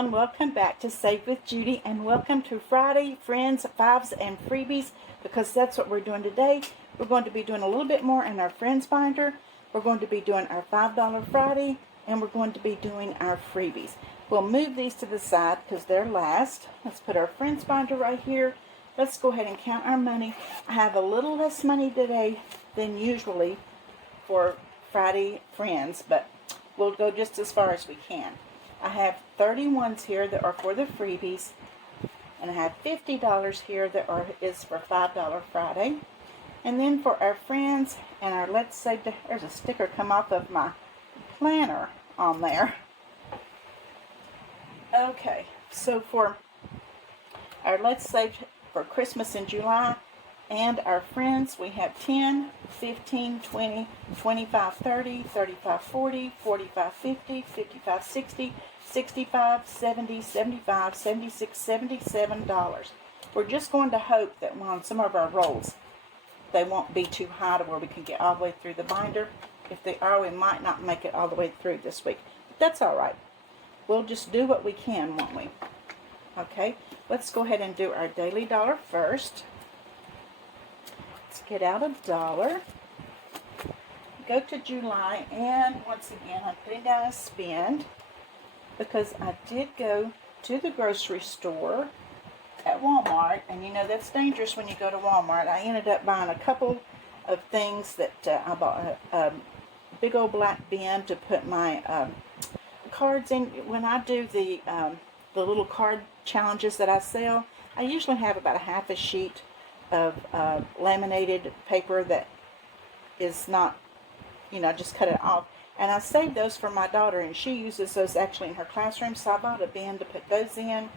everyone. Welcome back to Save with Judy, and welcome to Friday Friends, Fives, and Freebies, because that's what we're doing today. We're going to be doing a little bit more in our Friends binder. We're going to be doing our $5 Friday, and we're going to be doing our freebies. We'll move these to the side because they're last. Let's put our Friends binder right here. Let's go ahead and count our money. I have a little less money today than usually for Friday Friends, but we'll go just as far as we can. I have 31s here that are for the freebies, and I have $50 here that is for $5 Friday. And then for our friends and our Let's Save, there's a sticker come off of my planner on there. Okay, so for our Let's Save for Christmas in July and our friends, we have 10, 15, 20, 25, 30, 35, 40, 45, 50, 55, 60, 65, 70, 75, 76, $77. We're just going to hope that on some of our rolls, they won't be too high to where we can get all the way through the binder. If they are, we might not make it all the way through this week. But that's all right. We'll just do what we can, won't we? Okay, let's go ahead and do our daily dollar first. Let's get out $1. Go to July, and once again, I'm putting down a spend because I did go to the grocery store at Walmart, and you know that's dangerous when you go to Walmart. I ended up buying a couple of things that I bought a big old black bin to put my cards in. When I do the little card challenges that I sell, I usually have about a half a sheet of laminated paper that is not, just cut it off. And I saved those for my daughter, and she uses those actually in her classroom. So I bought a bin to put those in,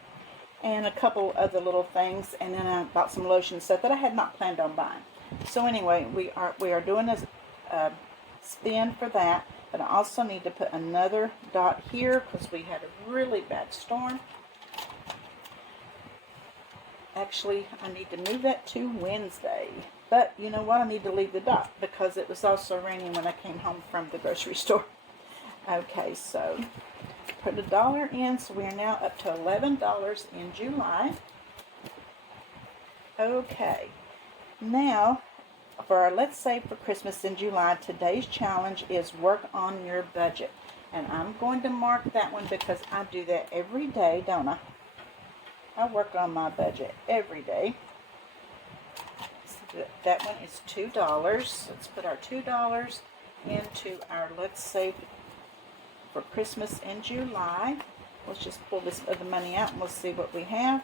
and a couple other little things, and then I bought some lotion stuff that I had not planned on buying. So anyway, we are doing a spin for that, but I also need to put another dot here because we had a really bad storm. Actually, I need to move that to Wednesday. But you know what? I need to leave the dot because it was also raining when I came home from the grocery store. Okay, so put $1 in, so we are now up to $11 in July. Okay, now for our Let's Save for Christmas in July, today's challenge is work on your budget. And I'm going to mark that one because I do that every day, don't I? I work on my budget every day. So that one is $2. Let's put our $2 into our Let's Save for Christmas in July. Let's just pull this other money out and we'll see what we have.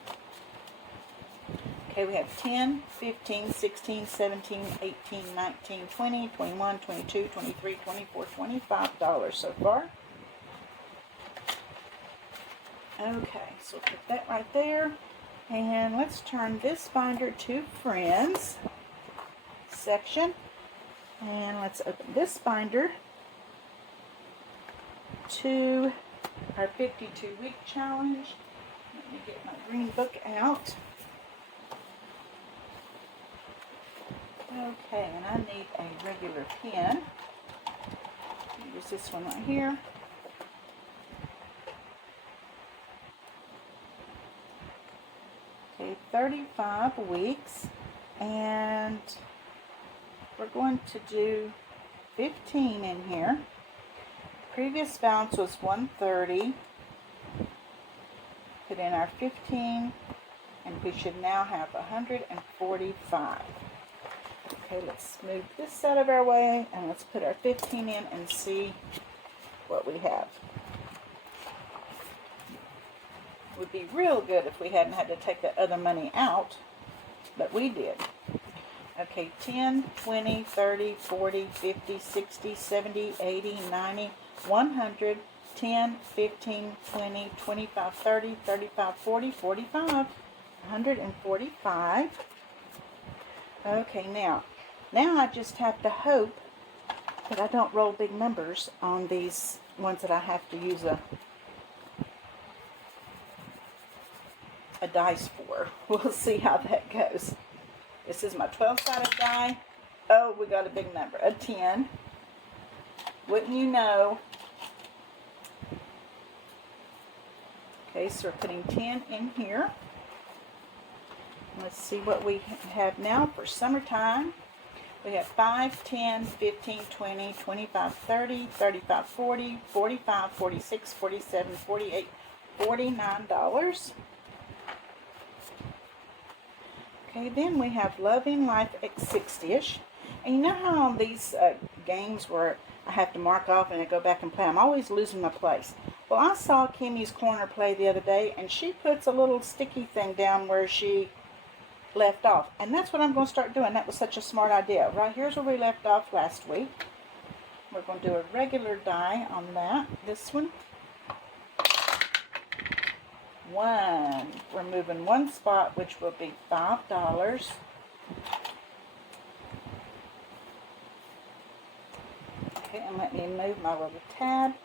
Okay, we have 10, 15, 16, 17, 18, 19, 20, 21, 22, 23, 24, $25 so far. Okay, so we'll put that right there. And let's turn this binder to Friends section. And let's open this binder to our 52-week challenge. Let me get my green book out. Okay, and I need a regular pen. Use this one right here. Okay, 35 weeks, and we're going to do 15 in here. Previous balance was 130. Put in our 15, and we should now have 145. Okay, let's move this out of our way, and let's put our 15 in and see what we have. It would be real good if we hadn't had to take that other money out, but we did. Okay, 10, 20, 30, 40, 50, 60, 70, 80, 90, 100, 10, 15, 20, 25, 30, 35, 40, 45, 145. Okay, now I just have to hope that I don't roll big numbers on these ones that I have to use a dice for. We'll see how that goes. This is my 12-sided die. Oh, we got a big number, a 10. Wouldn't you know, Okay, so we're putting 10 in here. Let's see what we have now for summertime. We have 5, 10, 15, 20, 25, 30, 35, 40, 45, 46, 47, 48, $49. Okay, then we have Loving Life at 60-ish. And you know how on these games where I have to mark off and I go back and play, I'm always losing my place. Well, I saw Kimmy's Corner play the other day, and she puts a little sticky thing down where she left off. And that's what I'm going to start doing. That was such a smart idea. Right here's where we left off last week. We're going to do a regular die on that. This one. 1. We're moving one spot, which will be $5. Okay, and let me move my little tab.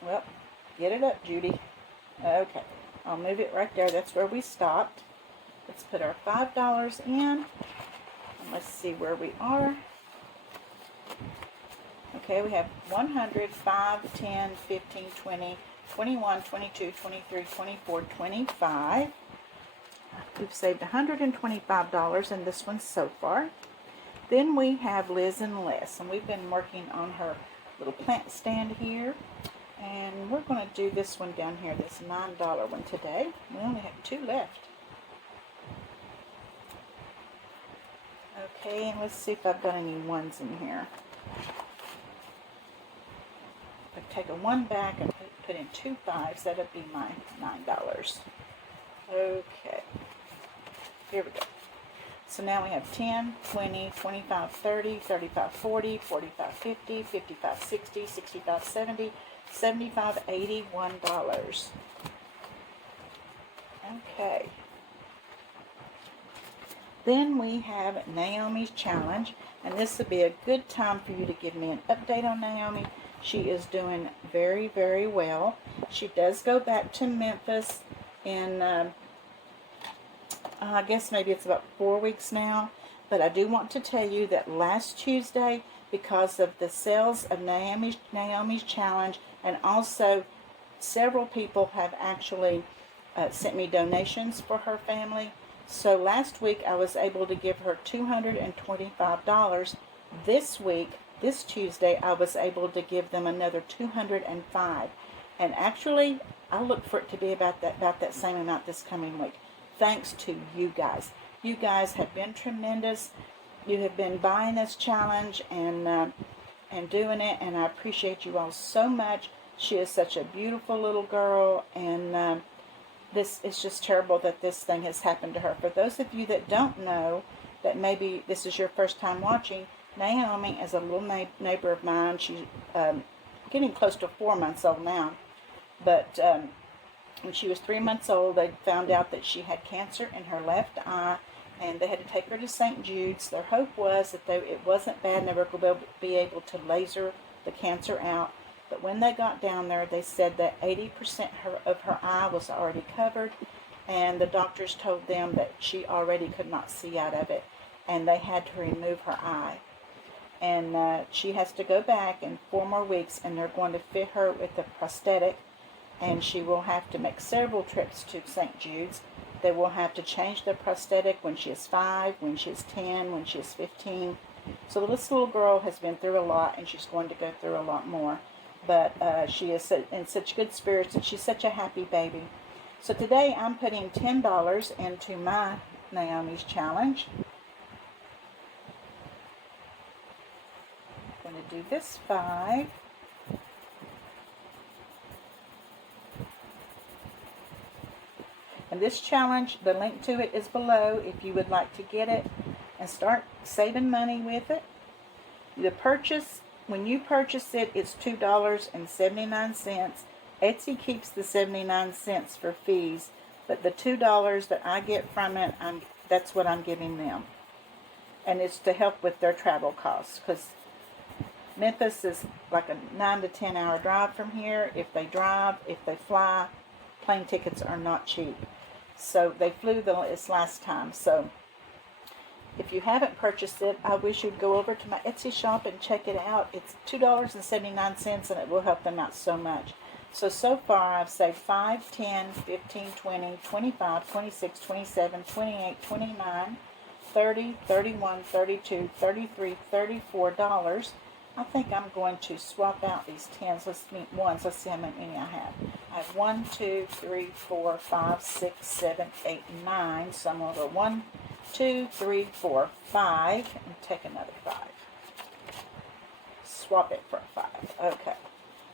Well, get it up, Judy. Okay, I'll move it right there. That's where we stopped. Let's put our $5 in. And let's see where we are. Okay, we have 100, 5, 10, 15, 20, 21, 22, 23, 24, 25. We've saved $125 in this one so far. Then we have Liz and Les, and we've been working on her little plant stand here. And we're going to do this one down here, this $9 one today. We only have 2 left. Okay, and let's see if I've got any 1s in here. If I take a 1 back and put in 2 5s, that'll be my $9. Okay, here we go. So now we have 10, 20, 25, 30, 35, 40, 45, 50, 55, 60, 65, 70, 75, $81. Okay. Then we have Naomi's challenge, and this would be a good time for you to give me an update on Naomi. She is doing very, very well. She does go back to Memphis in, I guess maybe it's about 4 weeks now. But I do want to tell you that last Tuesday, because of the sales of Naomi's challenge, and also several people have actually sent me donations for her family. So last week I was able to give her $225. This week, this Tuesday, I was able to give them another $205. And actually, I look for it to be about that same amount this coming week. Thanks to you guys. You guys have been tremendous. You have been buying this challenge and doing it, and I appreciate you all so much. She is such a beautiful little girl, and this is just terrible that this thing has happened to her. For those of you that don't know, that maybe this is your first time watching, Naomi is a little neighbor of mine. She's getting close to 4 months old now, but when she was 3 months old, they found out that she had cancer in her left eye, and they had to take her to St. Jude's. Their hope was that it wasn't bad and they were going to be able to laser the cancer out. But when they got down there, they said that 80% of her eye was already covered, and the doctors told them that she already could not see out of it, and they had to remove her eye. And she has to go back in 4 more weeks, and they're going to fit her with a prosthetic, and she will have to make several trips to St. Jude's. They will have to change the prosthetic when she is 5, when she is 10, when she is 15. So this little girl has been through a lot, and she's going to go through a lot more. But she is in such good spirits, and she's such a happy baby. So today I'm putting $10 into my Naomi's challenge. I'm going to do this 5. And this challenge, the link to it is below if you would like to get it and start saving money with it. The purchase, when you purchase it, it's $2.79. Etsy keeps the 79 cents for fees, but the $2 that I get from it, that's what I'm giving them. And it's to help with their travel costs, because Memphis is like a 9 to 10 hour drive from here. If they drive, if they fly, plane tickets are not cheap. So they flew this last time. So if you haven't purchased it, I wish you'd go over to my Etsy shop and check it out. It's $2.79, and it will help them out so much. So far I've saved 5, 10, 15, 20, 25, 26, 27, 28, 29, 30, 31, 32, 33, $34. I think I'm going to swap out these 10s. Let's meet ones. Let's see how many I have. I have 1, 2, 3, 4, 5, 6, 7, 8, 9. So I'm going to go 1, 2, 3, 4, 5, and take another 5. Swap it for a 5. Okay.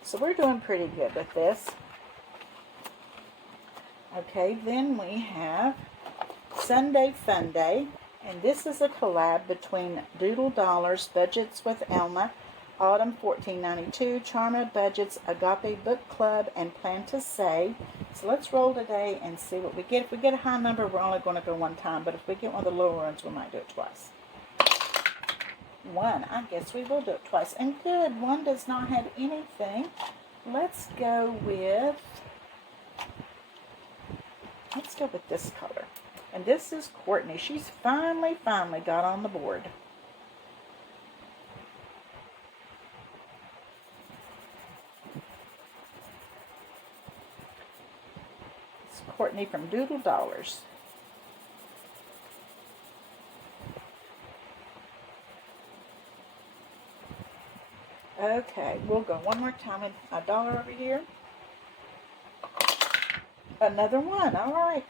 So we're doing pretty good with this. Okay, then we have Sunday Funday, and this is a collab between Doodle Dollars, Budgets with Elma, Autumn 1492, Charma Budgets, Agape Book Club, and Plan to Save. So let's roll today and see what we get. If we get a high number, we're only going to go one time, but if we get one of the lower ones, we might do it twice. 1. I guess we will do it twice. And good, 1 does not have anything. Let's go with this color. And this is Courtney. She's finally got on the board. It's Courtney from Doodle Dollars. Okay, we'll go one more time with $1 over here. Another 1, all right.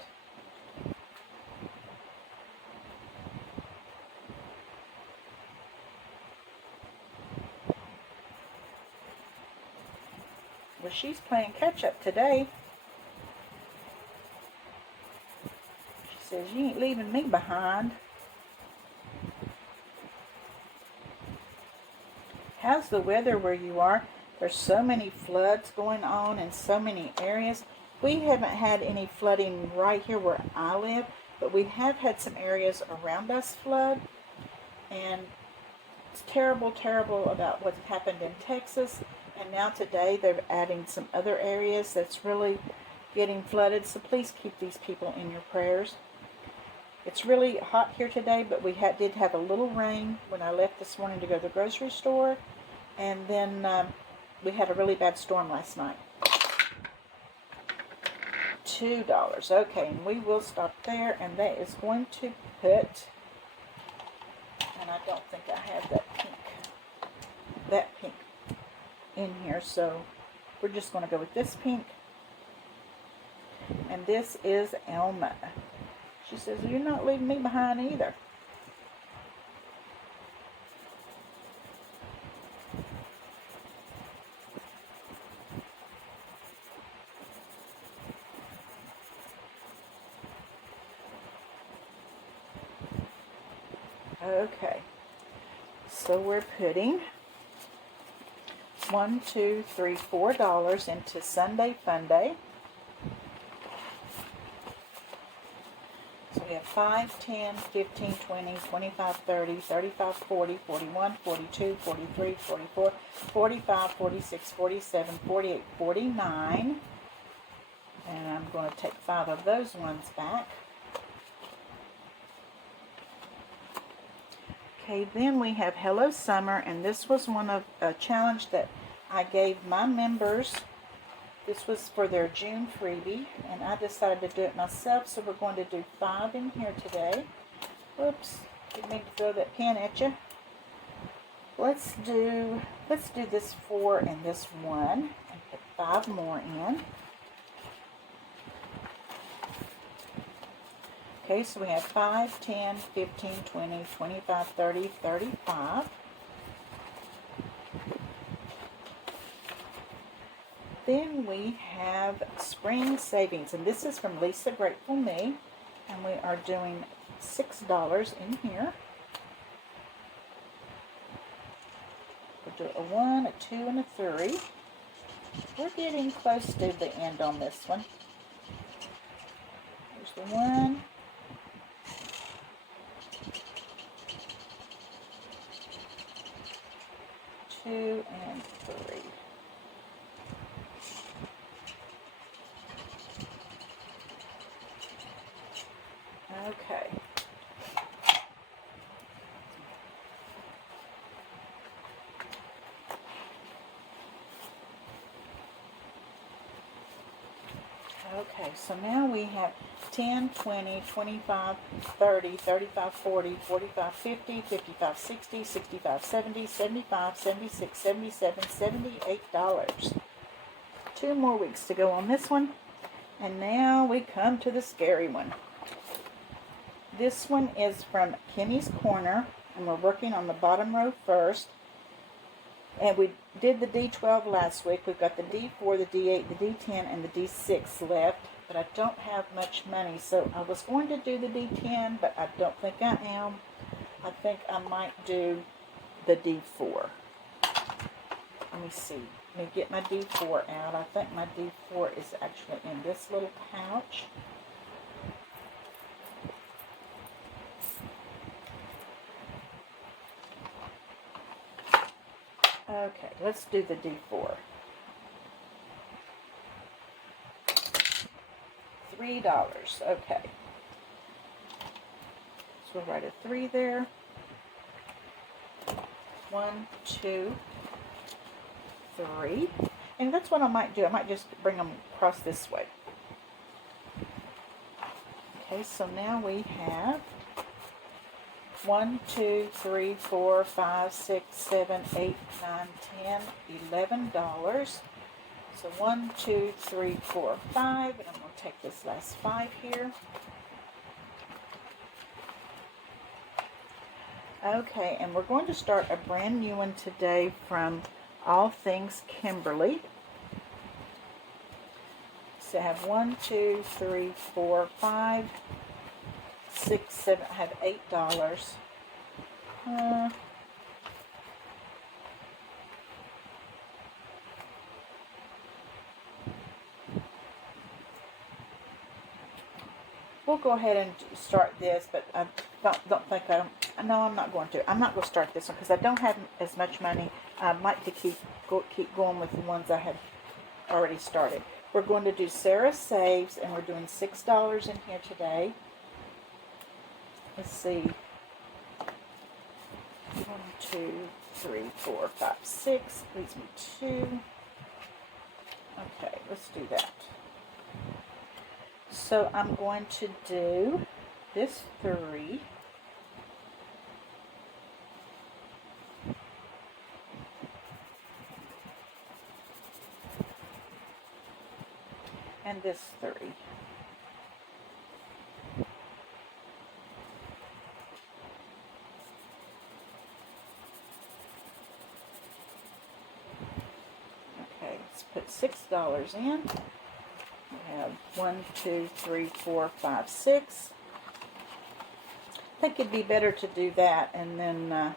Well, she's playing catch-up today. She says, you ain't leaving me behind. How's the weather where you are? There's so many floods going on in so many areas. We haven't had any flooding right here where I live, but we have had some areas around us flood. And it's terrible about what's happened in Texas. And now today they're adding some other areas that's really getting flooded. So please keep these people in your prayers. It's really hot here today, but we did have a little rain when I left this morning to go to the grocery store. And then we had a really bad storm last night. $2. Okay, and we will stop there. And that is going to put, and I don't think I have that pink in here. So we're just going to go with this pink. And this is Elma. She says, you're not leaving me behind either. Okay, so we're putting $1, $2, $3, $4 into Sunday Funday. So we have 5, 10, 15, 20, 25, 30, 35, 40, 41, 42, 43, 44, 45, 46, 47, 48, 49. And I'm going to take 5 of those ones back. Okay, then we have Hello Summer, and this was one of a challenge that I gave my members. This was for their June freebie, and I decided to do it myself, so we're going to do 5 in here today. Whoops, didn't mean to throw that pen at you. Let's do this 4 and this 1, and put 5 more in. Okay, so we have 5, 10, 15, 20, 25, 30, 35. Then we have Spring Savings, and this is from Lisa Grateful Me, and we are doing $6 in here. We'll do a 1, a 2, and a 3. We're getting close to the end on this one. Here's the 1. 2 and 3. Okay. Okay, so now we have 10, 20, 25, 30, 35, 40, 45, 50, 55, 60, 65, 70, 75, 76, 77, $78. 2 more weeks to go on this one. And now we come to the scary one. This one is from Kenny's Corner, and we're working on the bottom row first. And we did the D12 last week. We've got the D4, the D8, the D10, and the D6 left. But I don't have much money, so I was going to do the D10, but I don't think I am. I think I might do the D4. Let me see. Let me get my D4 out. I think my D4 is actually in this little pouch. Okay, let's do the D4. $3. Okay. So we'll write a 3 there. 1, 2, 3. And that's what I might do. I might just bring them across this way. Okay, so now we have 1, 2, 3, 4, 5, 6, 7, 8, 9, 10, $11. So 1, 2, 3, 4, 5, and I'm going to take this last 5 here. Okay, and we're going to start a brand new one today from All Things Kimberly. So I have 1, 2, 3, 4, 5, 6, 7, I have $8. We'll go ahead and start this, but I don't think no, I'm not going to. I'm not going to start this one because I don't have as much money. I'd like to keep going with the ones I had already started. We're going to do Sarah Saves, and we're doing $6 in here today. Let's see. 1, 2, 3, 4, 5, 6. Leaves me 2. Okay, let's do that. So I'm going to do this 3. And this 3. Okay, let's put $6 in. We have 1, 2, 3, 4, 5, 6. I think it'd be better to do that and then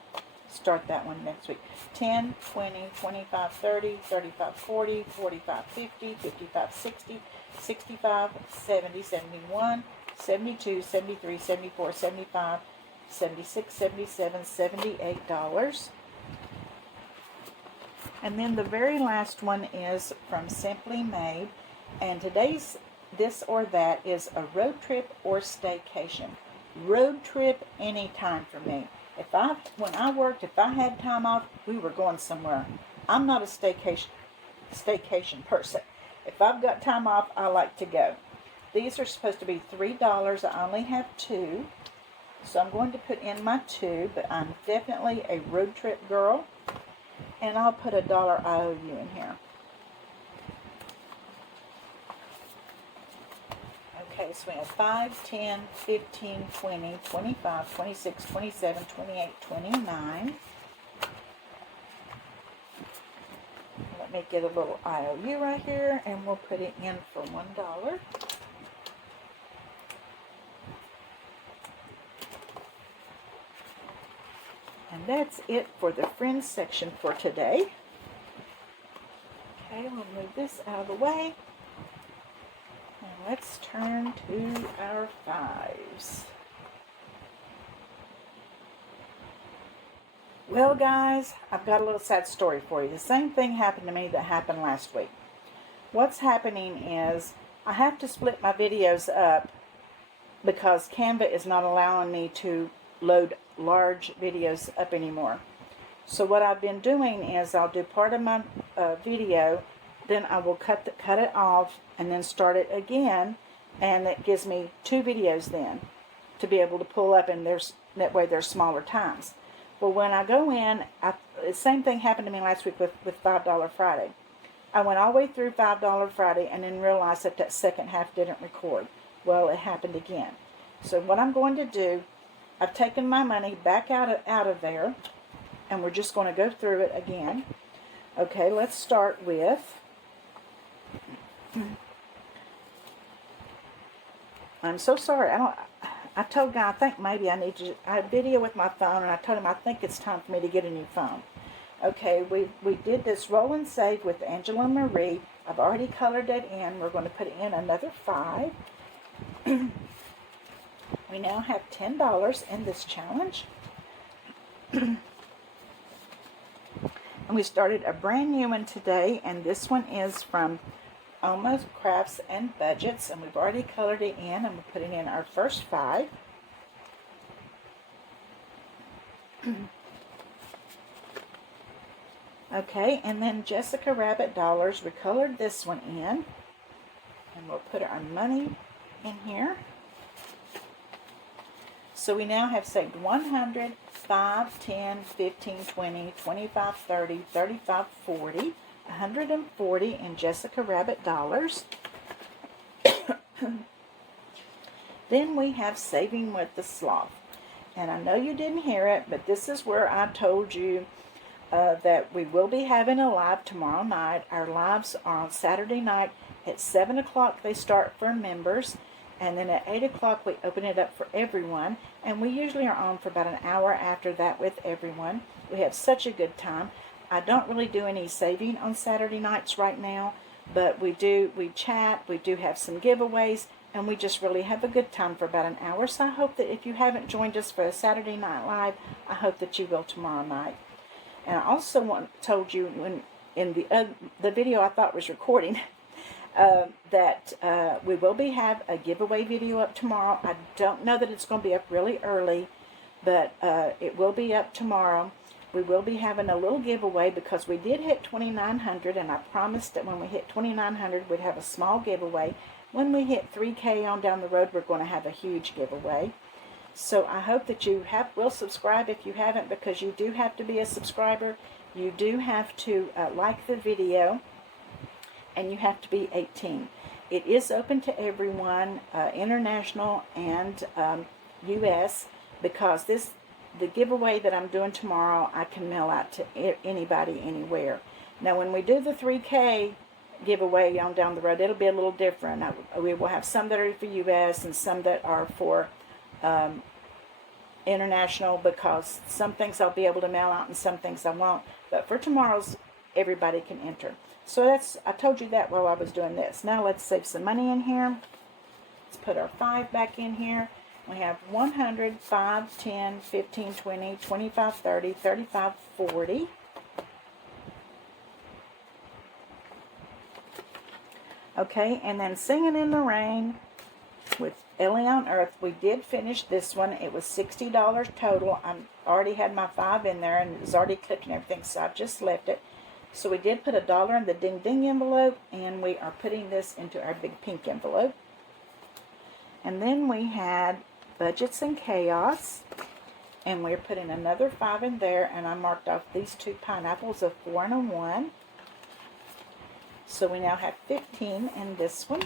start that one next week. 10, 20, 25, 30, 35, 40, 45, 50, 55, 60, 65, 70, 71, 72, 73, 74, 75, 76, 77, $78. And then the very last one is from Simply Made. And today's this or that is a road trip or staycation. Road trip anytime for me. When I worked, if I had time off, we were going somewhere. I'm not a staycation person. If I've got time off, I like to go. These are supposed to be $3. I only have 2. So I'm going to put in my 2, but I'm definitely a road trip girl. And I'll put $1 IOU in here. Okay, so we have 5, 10, 15, 20, 25, 26, 27, 28, 29. Let me get a little IOU right here, and we'll put it in for $1. And that's it for the friends section for today. Okay, we'll move this out of the way. And let's turn to our 5s. Well, guys, I've got a little sad story for you. The same thing happened to me that happened last week. What's happening is I have to split my videos up because Canva is not allowing me to load large videos up anymore. So what I've been doing is I'll do part of my video then I will cut it off and then start it again, and it gives me 2 videos then to be able to pull up, and that way there's smaller times. Well, when I go in, the same thing happened to me last week with $5 Friday. I went all the way through $5 Friday and then realized that second half didn't record. Well, it happened again. So what I'm going to do, I've taken my money back out of there, and we're just going to go through it again. Okay, let's start with, I'm so sorry, I told Guy I think maybe I video with my phone, and I told him I think it's time for me to get a new phone. Okay, we did this roll and save with Angela Marie. I've already colored it in. We're going to put in another 5. We now have $10 in this challenge. And we started a brand new one today, and this one is from Almost Crafts and Budgets, and we've already colored it in, and we're putting in our first 5. Okay, and then Jessica Rabbit Dollars, we colored this one in, and we'll put our money in here. So we now have saved 100, 5, 10, 15, 20, 25, 30, 35, 40, 140 in Jessica Rabbit Dollars. Then we have Saving with the Sloth. And I know you didn't hear it, but this is where I told you that we will be having a live tomorrow night. Our lives are on Saturday night at 7 o'clock. They start for members. And then at 8 o'clock, we open it up for everyone. And we usually are on for about an hour after that with everyone. We have such a good time. I don't really do any saving on Saturday nights right now. But we chat, we do have some giveaways, and we just really have a good time for about an hour. So I hope that if you haven't joined us for a Saturday Night Live, I hope that you will tomorrow night. And I also told you in the video I thought was recording, that we will have a giveaway video up tomorrow. I don't know that it's going to be up really early, but it will be up tomorrow. We will be having a little giveaway because we did hit 2,900, and I promised that when we hit 2,900, we'd have a small giveaway. When we hit 3K on down the road, we're going to have a huge giveaway. So I hope that you will subscribe if you haven't, because you do have to be a subscriber. You do have to like the video, and you have to be 18. It is open to everyone, international and U.S., because the giveaway that I'm doing tomorrow, I can mail out to anybody, anywhere. Now, when we do the 3K giveaway on down the road, it'll be a little different. We will have some that are for U.S. and some that are for international, because some things I'll be able to mail out and some things I won't. But for tomorrow's, everybody can enter. So I told you that while I was doing this. Now let's save some money in here. Let's put our 5 back in here. We have 100, 5, 10, 15, 20, 25, 30, 35, 40. Okay, and then Singing in the Rain with Ellie on Earth. We did finish this one. It was $60 total. I already had my 5 in there, and it was already clipped and everything, so I just left it. So we did put $1 in the Ding Ding envelope, and we are putting this into our big pink envelope. And then we had Budgets and Chaos, and we're putting another 5 in there, and I marked off these 2 pineapples, a 4 and a 1. So we now have 15 in this one.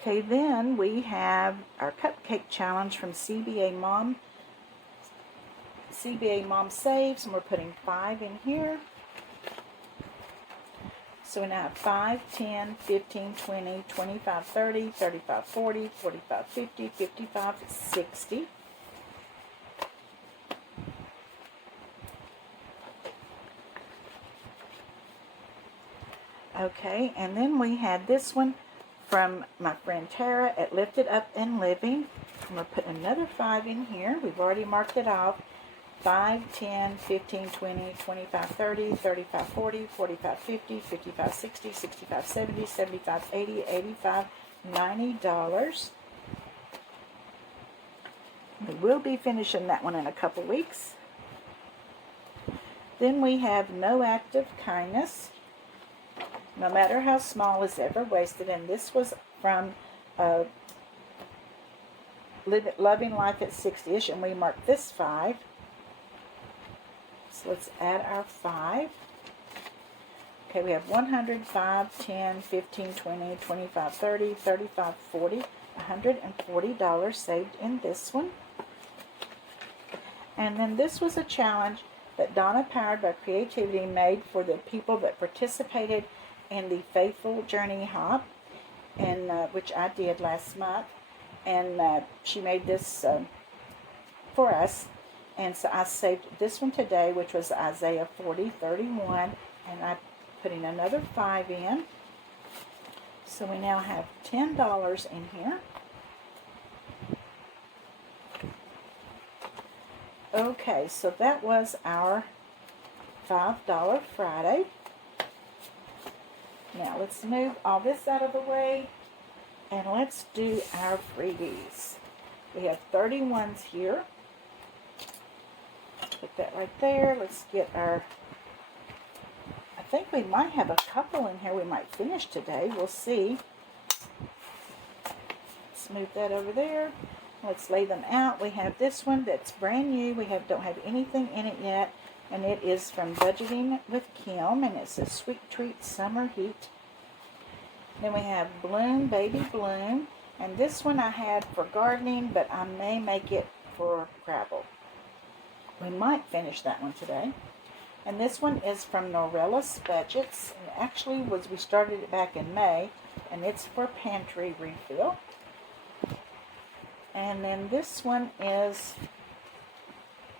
Okay, then we have our cupcake challenge from CBA Mom. CBA Mom Saves, and we're putting 5 in here. So we now have 5, 10, 15, 20, 25, 30, 35, 40, 45, 50, 55, 60. Okay, and then we had this one from my friend Tara at Lifted Up and Living. I'm going to put another 5 in here. We've already marked it off. 5, 10, 15, 20, 25, 30, 35, 40, 45, 50, 55, 60, 65, 70, 75, 80, 85, $90. We will be finishing that one in a couple weeks. Then we have No Act of Kindness, no matter how small, is ever wasted. And this was from Loving Life at 60-ish, and we marked this 5. So let's add our 5. Okay, we have 100, 5, 10, 15, 20, 25, 30, 35, 40, $140 saved in this one. And then this was a challenge that Donna, Powered by Creativity, made for the people that participated in the Faithful Journey Hop, and which I did last month. And she made this for us. And so I saved this one today, which was Isaiah 40:31, and I'm putting another 5 in. So we now have $10 in here. Okay, so that was our $5 Friday. Now let's move all this out of the way, and let's do our freebies. We have 31s here. Put that right there. Let's get our, I think we might have a couple in here we might finish today. We'll see. Let's move that over there. Let's lay them out. We have this one that's brand new. We don't have anything in it yet. And it is from Budgeting with Kim. And it says Sweet Treat Summer Heat. Then we have Bloom Baby Bloom. And this one I had for gardening, but I may make it for gravel. We might finish that one today. And this one is from Norella's Budgets. And actually, we started it back in May. And it's for pantry refill. And then this one is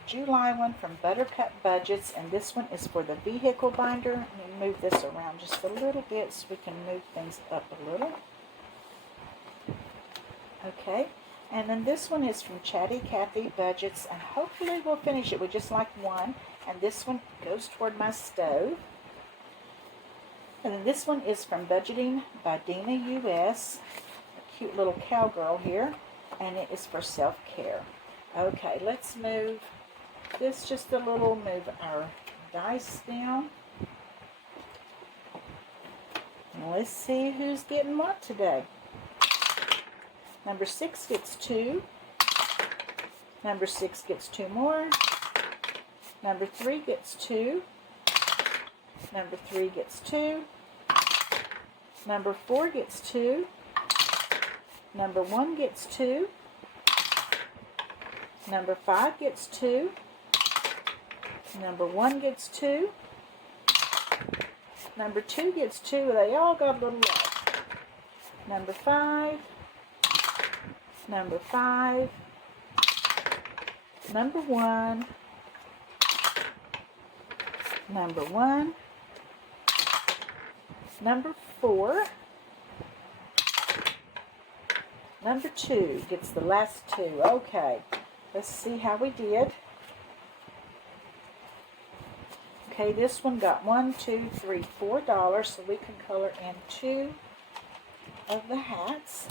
July one from KathyBudgets, and this one is for the vehicle binder. Let me move this around just a little bit so we can move things up a little. Okay, and then this one is from KathyBudgets, and hopefully we'll finish it with just like one. And this one goes toward my stove. And then this one is from Budgeting by Dina US, a cute little cowgirl here. And it is for self-care. Okay, let's move this just a little, move our dice down. And let's see who's getting what today. Number 6 gets 2. Number 6 gets 2 more. Number 3 gets 2. Number 3 gets 2. Number 4 gets 2. Number 1 gets 2. Number 5 gets 2. Number 1 gets 2. Number 2 gets 2. They all got a little love. Number 5. Number 5. Number 1. Number 1. Number 4. Number 2 gets the last 2. Okay, let's see how we did. Okay, this one got $1, $2, $3, $4, so we can color in 2 of the hats.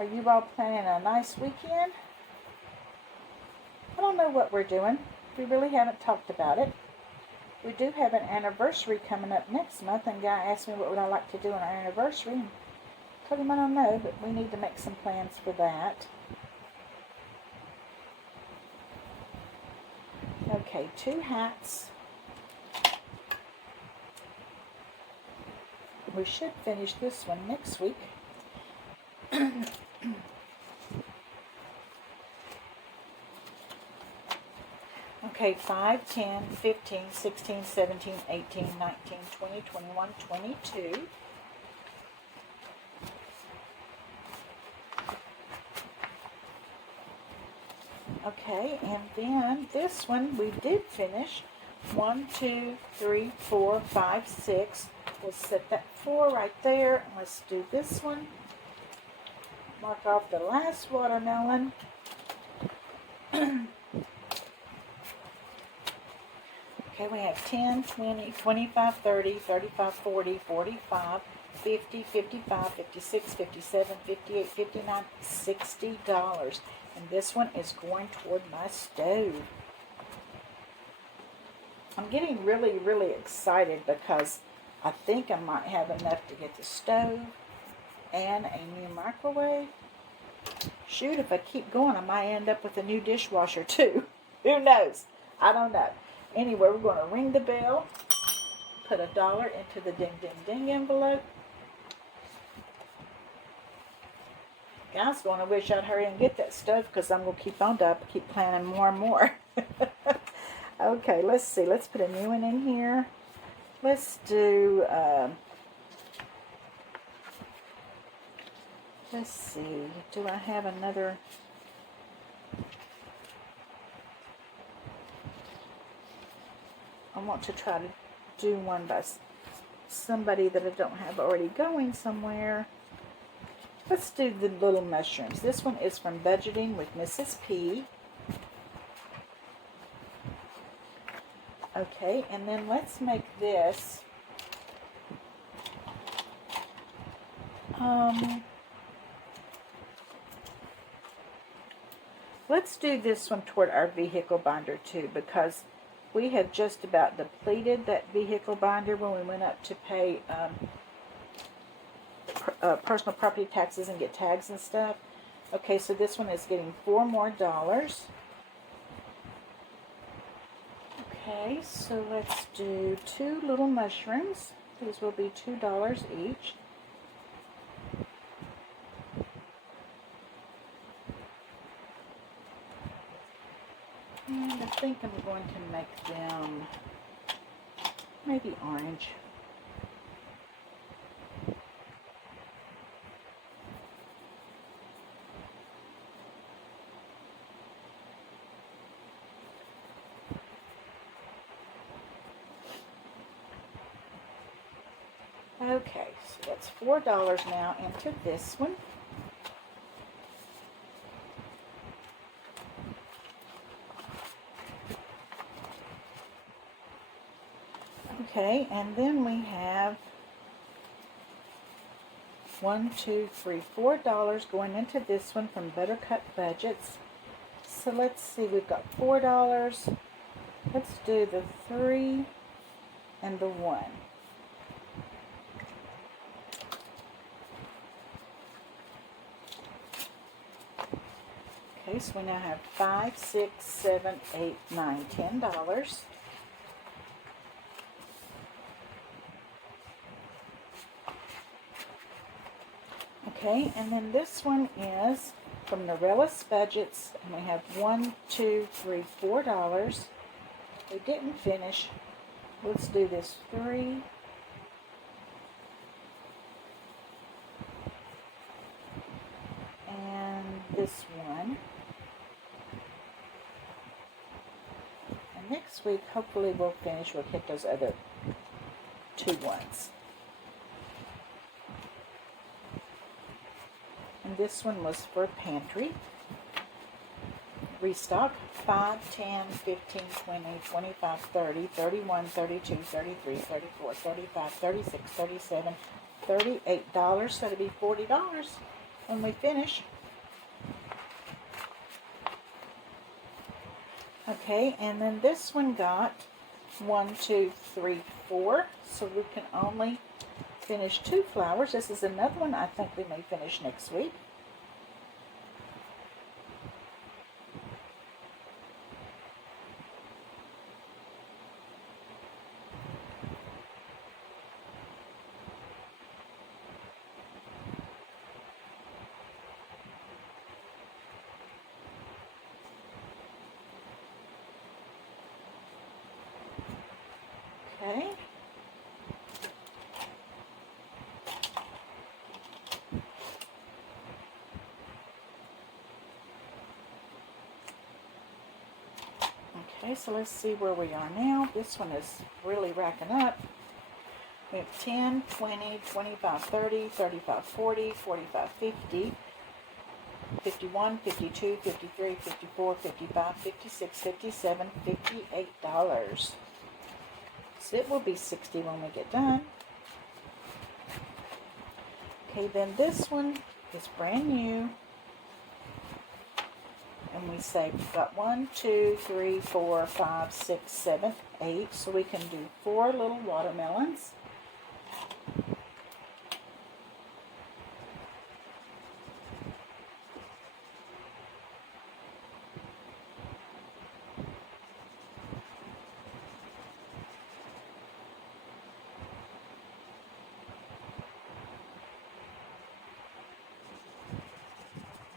Are you all planning a nice weekend? I don't know what we're doing. We really haven't talked about it. We do have an anniversary coming up next month, and Guy asked me what would I like to do on our anniversary. And I told him I don't know, but we need to make some plans for that. Okay, 2 hats. We should finish this one next week. Okay, 5, 10, 15, 16, 17, 18, 19, 20, 21, 22. Okay, and then this one we did finish. 1, 2, 3, 4, 5, 6. We'll set that 4 right there. And let's do this one. Mark off the last watermelon. Okay, we have 10, 20, 25, 30, 35, 40, 45, 50, 55, 56, 57, 58, 59, $60. And this one is going toward my stove. I'm getting really, really excited because I think I might have enough to get the stove and a new microwave. Shoot, if I keep going, I might end up with a new dishwasher too. Who knows? I don't know. Anyway, we're going to ring the bell, put $1 into the ding, ding, ding envelope. Guys, going to wish I'd hurry and get that stove because I'm going to keep planning more and more. Okay, let's see. Let's put a new one in here. Let's do, let's see. Do I have another? I want to try to do one by somebody that I don't have already going somewhere. Let's do the little mushrooms. This one is from Budgeting with Mrs. P. Okay, and then let's make this let's do this one toward our vehicle binder too, because we have just about depleted that vehicle binder when we went up to pay personal property taxes and get tags and stuff. Okay, so this one is getting $4 more. Okay, so let's do 2 little mushrooms. These will be $2 each. And I think I'm going to make them maybe orange. Okay, so that's $4 now into this one. Okay, and then we have $4 going into this one from KathyBudgets. So let's see, we've got $4. Let's do the 3 and the 1. Okay, so we now have $5, $6, $7, $8, $9, $10. Okay, and then this one is from Norella's Budgets, and we have $1, $2, $3, $4. We didn't finish. Let's do this 3. And this one. And next week, hopefully we'll finish. We'll hit those other 2 ones. And this one was for pantry. Restock 5, 10, 15, 20, 25, 30, 31, 32, 33, 34, 35, 36, 37, $38. So it'll be $40 when we finish. Okay, and then this one got 1, 2, 3, 4. So we can only finish 2 flowers. This is another one I think we may finish next week. Okay. Okay, so let's see where we are now. This one is really racking up. We have 10, 20, 25, 30, 35, 40, 45, 50, 51, 52, 53, 54, 55, 56, 57, $58. So it will be 60 when we get done. Okay, then this one is brand new. And we say we've got 1, 2, 3, 4, 5, 6, 7, 8. So we can do 4 little watermelons.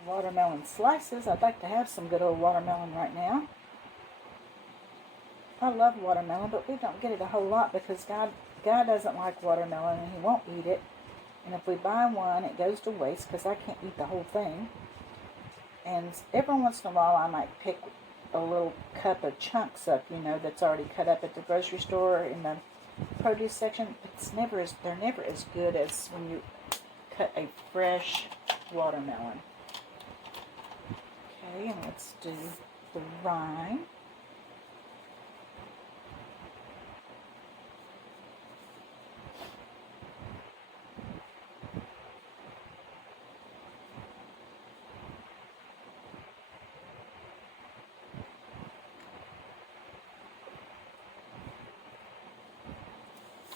Watermelon slices. I'd like to have some good old watermelon right now. I love watermelon, but we don't get it a whole lot because God doesn't like watermelon and He won't eat it. And if we buy one, it goes to waste because I can't eat the whole thing. And every once in a while, I might pick a little cup of chunks up, that's already cut up at the grocery store or in the produce section. They're never as good as when you cut a fresh watermelon. Okay, and let's do the rind.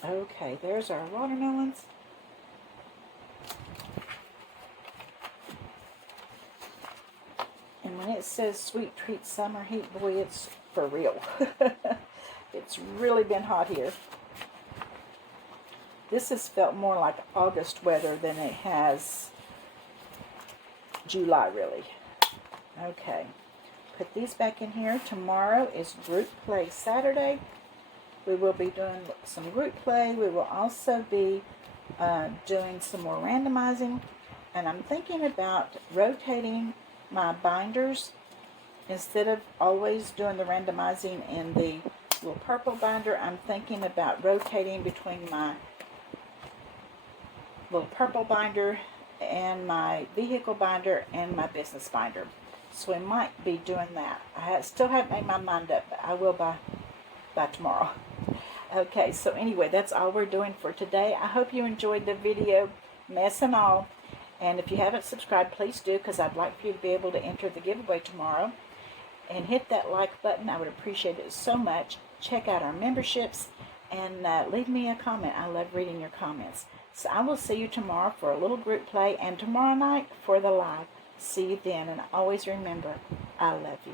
Okay, there's our watermelons. And when it says sweet treat summer heat, boy, it's for real. It's really been hot here. This has felt more like August weather than it has July, really. Okay, put these back in here. Tomorrow is group play Saturday. We will be doing some group play. We will also be doing some more randomizing. And I'm thinking about rotating my binders. Instead of always doing the randomizing in the little purple binder, I'm thinking about rotating between my little purple binder and my vehicle binder and my business binder. So we might be doing that. I still haven't made my mind up, but I will by tomorrow. Okay, so anyway, that's all we're doing for today. I hope you enjoyed the video, mess and all. And if you haven't subscribed, please do, because I'd like for you to be able to enter the giveaway tomorrow. And hit that like button. I would appreciate it so much. Check out our memberships and leave me a comment. I love reading your comments. So I will see you tomorrow for a little group play and tomorrow night for the live. See you then, and always remember, I love you.